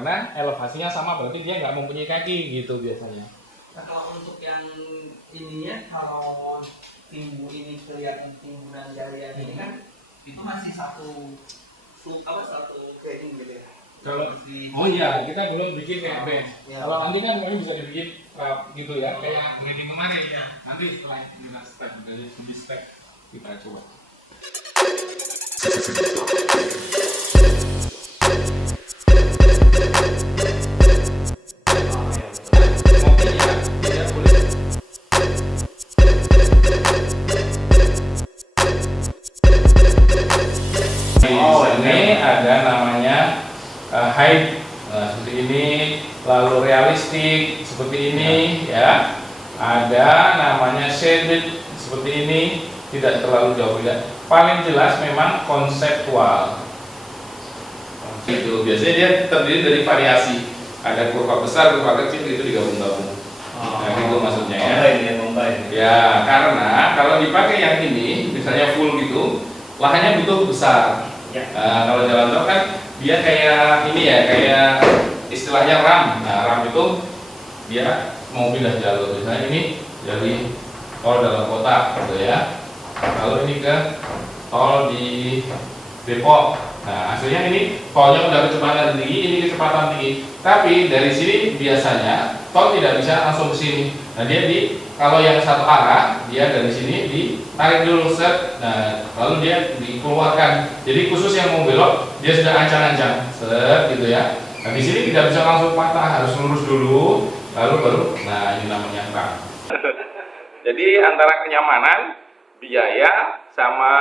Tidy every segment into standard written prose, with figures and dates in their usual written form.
karena elevasinya sama, berarti dia nggak mempunyai kaki gitu biasanya. Nah, kalau untuk yang ininya, kalau timbu ini kelihatan timbunan jarian ini kan itu masih satu grading gitu ya. Kalau oh iya, kita belum bikin kayak band. Ya. Kalau nanti kan mungkin bisa dibikin gitu ya, kayak grading kemarin ya. Nanti setelah kita step dari segi step kita coba. Ini ada namanya height seperti ini, lalu realistik seperti ini ya. Ada namanya shaded seperti ini, tidak terlalu jauh beda. Paling jelas memang konseptual. Itu biasanya dia terdiri dari variasi. Ada kurva besar, kurva kecil, itu digabung-gabung. Nah, itu maksudnya ya. Ya, karena kalau dipakai yang ini, misalnya full gitu, lahannya butuh besar. Kalau jalan tol kan dia kayak ini ya, kayak istilahnya ram. Nah, ram itu dia mau pindah jalur. Misalnya ini dari tol dalam kota gitu ya. Kalau ini ke tol di Depok. Nah, hasilnya ini tolnya udah kecepatan tinggi, ini kecepatan tinggi. Tapi dari sini biasanya tol tidak bisa langsung ke sini. Nah, dia kalau yang satu arah, dia dari sini ditarik dulu set. Nah, lalu dia dikeluarkan. Jadi khusus yang mau belok, dia sudah ancang-ancang set gitu ya. Nah, di sini tidak bisa langsung patah, harus lurus dulu, lalu baru. Nah, ini namanya ram. Jadi antara kenyamanan, biaya, sama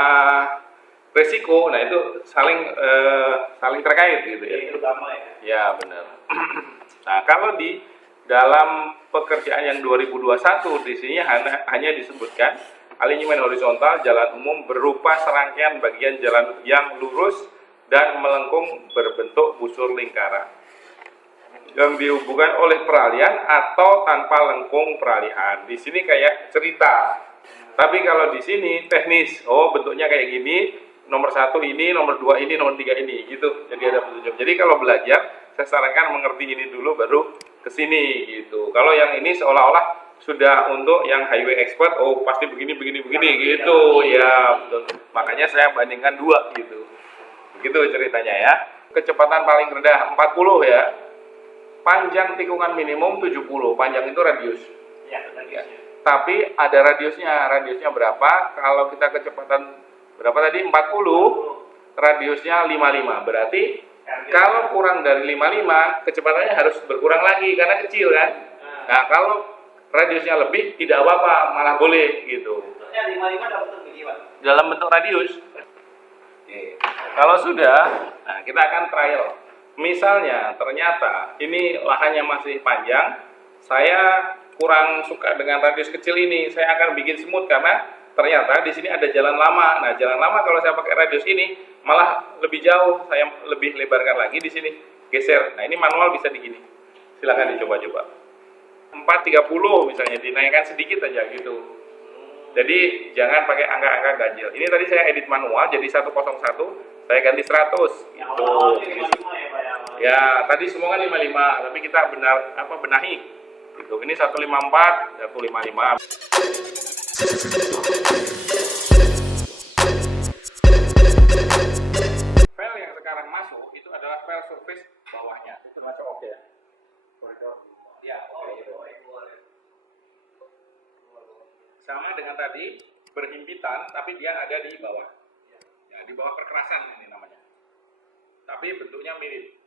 resiko, nah itu saling terkait gitu ya. Itu utama ya. Ya benar. Nah, kalau di dalam pekerjaan yang 2021 di sini hanya disebutkan alinyemen horizontal jalan umum berupa serangkaian bagian jalan yang lurus dan melengkung berbentuk busur lingkaran yang dihubungkan oleh peralihan atau tanpa lengkung peralihan. Di sini kayak cerita. Tapi kalau di sini teknis, oh bentuknya kayak gini, nomor 1 ini, nomor 2 ini, nomor 3 ini, gitu. Jadi ada petunjuk. Jadi kalau belajar, saya sarankan mengerti ini dulu, baru ke sini, gitu. Kalau yang ini seolah-olah sudah untuk yang highway expert, oh pasti begini, gitu. Ya, betul. Makanya saya bandingkan 2, gitu. Begitu ceritanya ya. Kecepatan paling rendah 40 ya. Panjang tikungan minimum 70, panjang itu radius. Ya. Tapi ada radiusnya berapa? Kalau kita kecepatan berapa tadi? 40, radiusnya 55. Berarti kalau kurang dari 55, kecepatannya harus berkurang lagi karena kecil kan? Nah, kalau radiusnya lebih tidak apa-apa, malah boleh gitu. 55 dalam bentuk gini, Pak. Dalam bentuk radius. Kalau sudah, nah kita akan trial. Misalnya ternyata ini lahannya masih panjang, saya kurang suka dengan radius kecil ini, saya akan bikin smooth karena ternyata di sini ada jalan lama. Nah, jalan lama kalau saya pakai radius ini malah lebih jauh, saya lebih lebarkan lagi di sini, geser. Nah, ini manual bisa digini. Silahkan dicoba-coba. 430 misalnya dinaikkan sedikit aja gitu. Jadi jangan pakai angka-angka ganjil. Ini tadi saya edit manual jadi 101, saya ganti 100 gitu. Ya, tadi semua kan 55, tapi kita benahi. Gitu. Ini 154, 155. File yang sekarang masuk itu adalah file surface bawahnya. Itu termasuk oke ya? Koridor. Ya, oke. Sama dengan tadi, berhimpitan, tapi dia ada di bawah. Ya, di bawah perkerasan ini namanya. Tapi bentuknya mirip.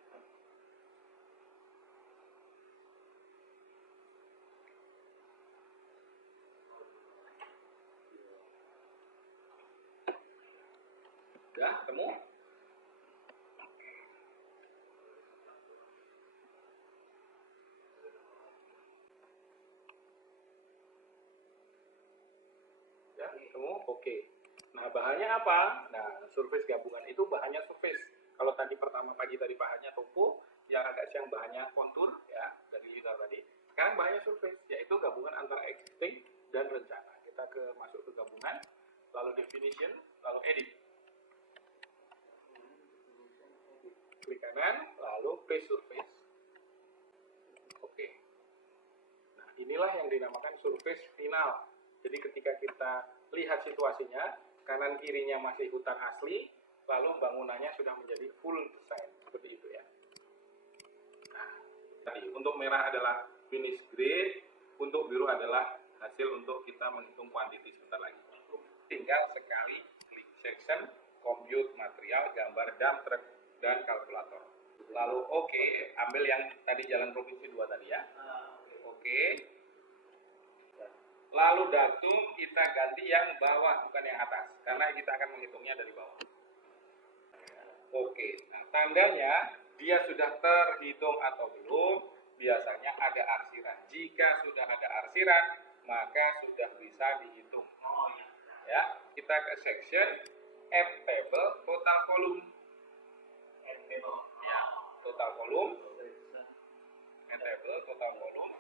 Udah, ketemu? Ya, ketemu? Oke. Nah, bahannya apa? Nah, surface gabungan itu bahannya surface. Kalau tadi pertama pagi tadi bahannya topo, yang agak siang bahannya kontur, ya, dari linear tadi. Sekarang bahannya surface, yaitu gabungan antara existing dan rencana. Kita masuk ke gabungan, lalu definition, lalu edit. Klik kanan, lalu paste surface. inilah yang dinamakan surface final. Jadi ketika kita lihat situasinya, kanan kirinya masih hutan asli, lalu bangunannya sudah menjadi full design seperti itu ya. Nah, tadi untuk merah adalah finish grade, untuk biru adalah hasil untuk kita menghitung kuantiti sebentar lagi. Tinggal sekali klik section, compute material, gambar dump truck dan kalkulator. Lalu oke, ambil yang tadi jalan provinsi 2 tadi ya. Oke. Lalu datum kita ganti yang bawah bukan yang atas, karena kita akan menghitungnya dari bawah. Oke, nah tandanya dia sudah terhitung atau belum, biasanya ada arsiran. Jika sudah ada arsiran, maka sudah bisa dihitung. Ya, kita ke section add table total volume. Ya, total volume. Add table total volume.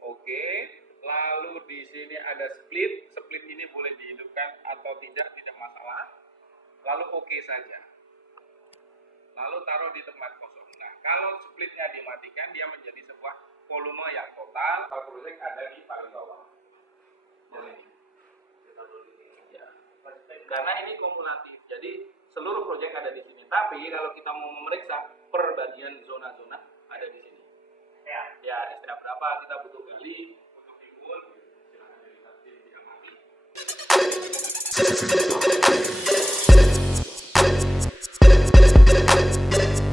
Oke, lalu di sini ada split. Split ini boleh dihidupkan atau tidak masalah. Lalu oke saja. Lalu taruh di tempat kosong. Nah, kalau splitnya dimatikan, dia menjadi sebuah volume yang total. Kalau project ada di paling bawah. Ya. Karena ini kumulatif, jadi seluruh proyek ada di sini. Tapi kalau kita mau memeriksa per bagian zona-zona ada di sini. Ya, STA berapa kita butuh gali untuk timbul. Silahkan dilihat di amati.